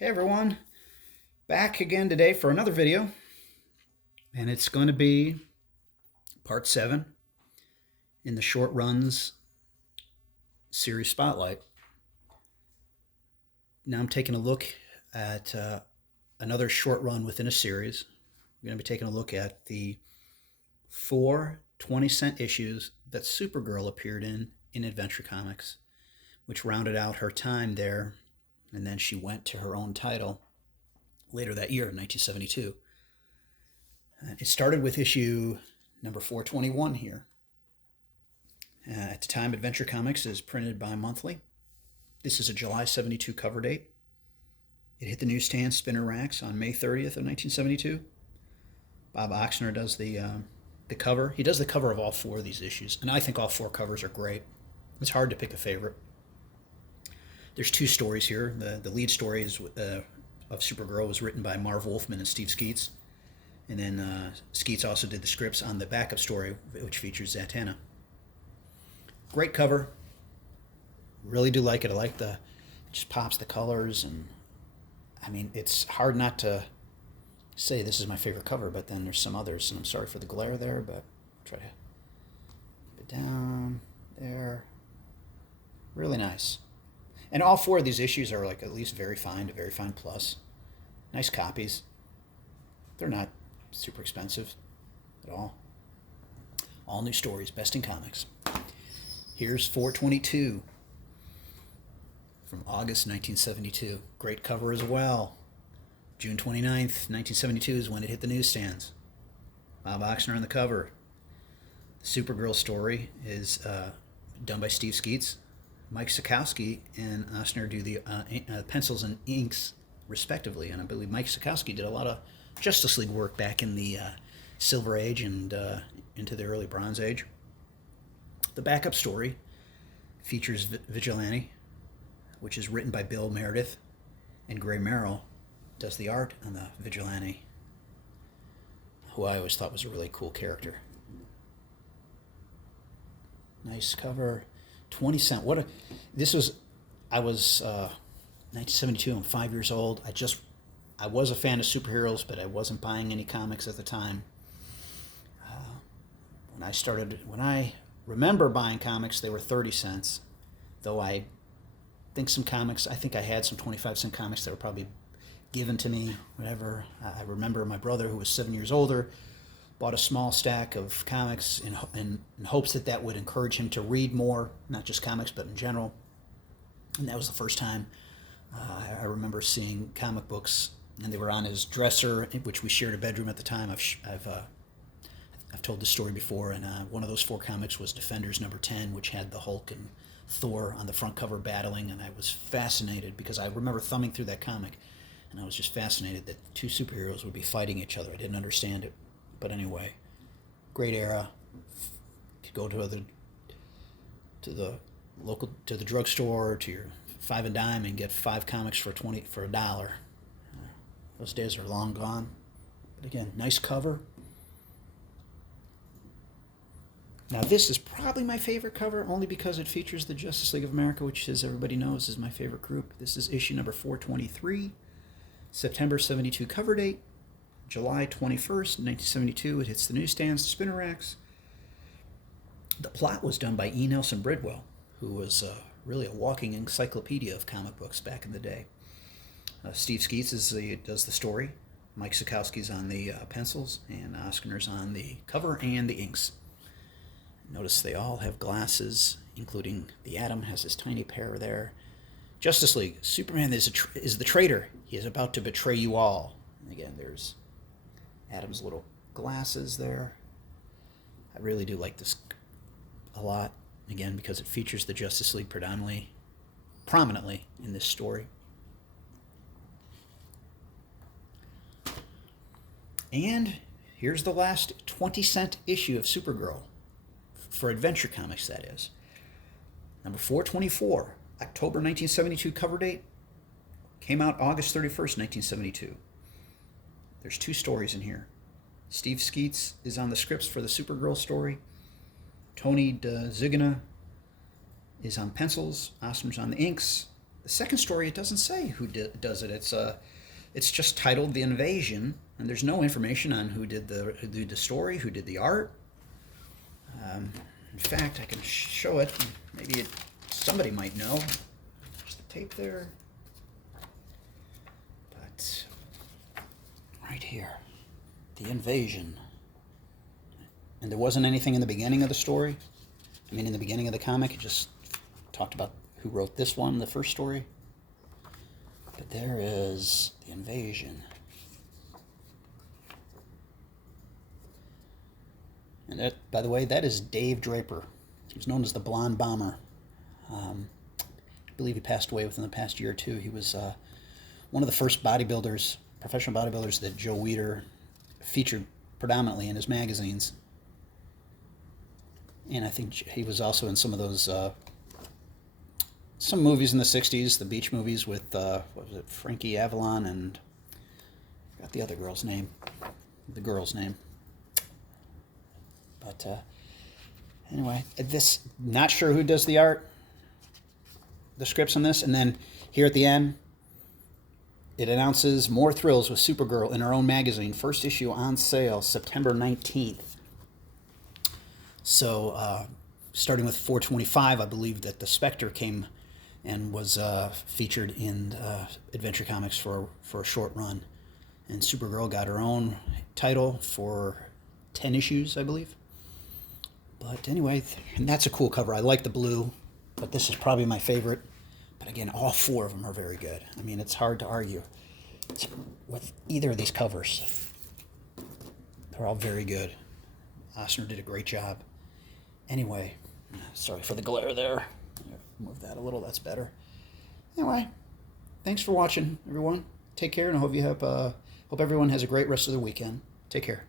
Hey everyone, back again today for another video, and it's going to be part 7 in the short runs series spotlight. Now I'm taking a look at another short run within a series. We're going to be taking a look at the 4 20-cent issues that Supergirl appeared in Adventure Comics, which rounded out her time there, and then she went to her own title later that year in 1972. It started with issue number 421 here. At the time, Adventure Comics is printed bi-monthly. This is a July 72 cover date. It hit the newsstand spinner racks on May 30th of 1972. Bob Oxner does the cover. He does the cover of all 4 of these issues, and I think all 4 covers are great. It's hard to pick a favorite. There's 2 stories here. The lead story is, of Supergirl was written by Marv Wolfman and Steve Skeets. And then Skeets also did the scripts on the backup story, which features Zatanna. Great cover. Really do like it. I like it just pops the colors. And I mean, it's hard not to say this is my favorite cover, but then there's some others. And I'm sorry for the glare there, but I'll try to keep it down there. Really nice. And all 4 of these issues are like at least very fine to very fine plus. Nice copies. They're not super expensive at all. All new stories, best in comics. Here's 422 from August 1972. Great cover as well. June 29th, 1972 is when it hit the newsstands. Bob Oxner on the cover. The Supergirl story is done by Steve Skeets. Mike Sikowski and Oxner do the pencils and inks, respectively. And I believe Mike Sikowski did a lot of Justice League work back in the Silver Age and into the early Bronze Age. The backup story features Vigilante, which is written by Bill Meredith, and Gray Merrill does the art on the Vigilante, who I always thought was a really cool character. Nice cover. 20 cent. I was 1972. I'm 5 years old. I was a fan of superheroes, but I wasn't buying any comics at the time. When I remember buying comics, they were 30 cents. Though I think I had some 25-cent comics that were probably given to me, whatever. I remember my brother, who was 7 years older, bought a small stack of comics in hopes that would encourage him to read more, not just comics, but in general. And that was the first time I remember seeing comic books, and they were on his dresser, which we shared a bedroom at the time. I've told this story before, and one of those 4 comics was Defenders number 10, which had the Hulk and Thor on the front cover battling, and I was fascinated because I remember thumbing through that comic, and I was just fascinated that 2 superheroes would be fighting each other. I didn't understand it. But anyway, great era. Could go to the drugstore, to your 5 and dime, and get 5 comics for $1. Those days are long gone. But again, nice cover. Now this is probably my favorite cover, only because it features the Justice League of America, which, as everybody knows, is my favorite group. This is issue number 423, September 72 cover date. July 21st, 1972, it hits the newsstands, the spinner racks. The plot was done E. Nelson Bridwell, who was really a walking encyclopedia of comic books back in the day. Steve Skeets does the story. Mike Sikowski's on the pencils, and Oskner's on the cover and the inks. Notice they all have glasses, including the Atom has his tiny pair there. Justice League, Superman is the traitor. He is about to betray you all. And again, there's Adam's little glasses there. I really do like this a lot, again, because it features the Justice League prominently in this story. And here's the last 20-cent issue of Supergirl, for Adventure Comics, that is. Number 424, October 1972 cover date, came out August 31st, 1972. There's 2 stories in here. Steve Skeets is on the scripts for the Supergirl story. Tony DeZigna is on pencils. Osmer's on the inks. The The second story, it doesn't say who does it. It's just titled "The Invasion," and there's no information on who did the story, who did the art. In fact, I can show it. Maybe somebody might know. There's the tape there. But right here, "The Invasion." And there wasn't anything in the beginning of the story. I mean, in the beginning of the comic, it just talked about who wrote this one, the first story. But there is "The Invasion." And that, by the way, that is Dave Draper. He was known as the Blonde Bomber. I believe he passed away within the past year or two. He was one of the first bodybuilders, professional bodybuilders, that Joe Weider featured predominantly in his magazines. And I think he was also in some of those, some movies in the 60s, the beach movies with, what was it, Frankie Avalon and, I got the other girl's name, the girl's name. But anyway, not sure who does the art, the scripts on this. And then here at the end, it announces more thrills with Supergirl in her own magazine. First issue on sale September 19th. So starting with 425, I believe that the Spectre came and was featured in Adventure Comics for a short run. And Supergirl got her own title for 10 issues, I believe. But anyway, and that's a cool cover. I like the blue, but this is probably my favorite. But again, all four of them are very good. I mean, it's hard to argue with either of these covers. They're all very good. Osner did a great job. Anyway, sorry for the glare there. Move that a little, that's better. Anyway, thanks for watching, everyone. Take care, and I hope everyone has a great rest of the weekend. Take care.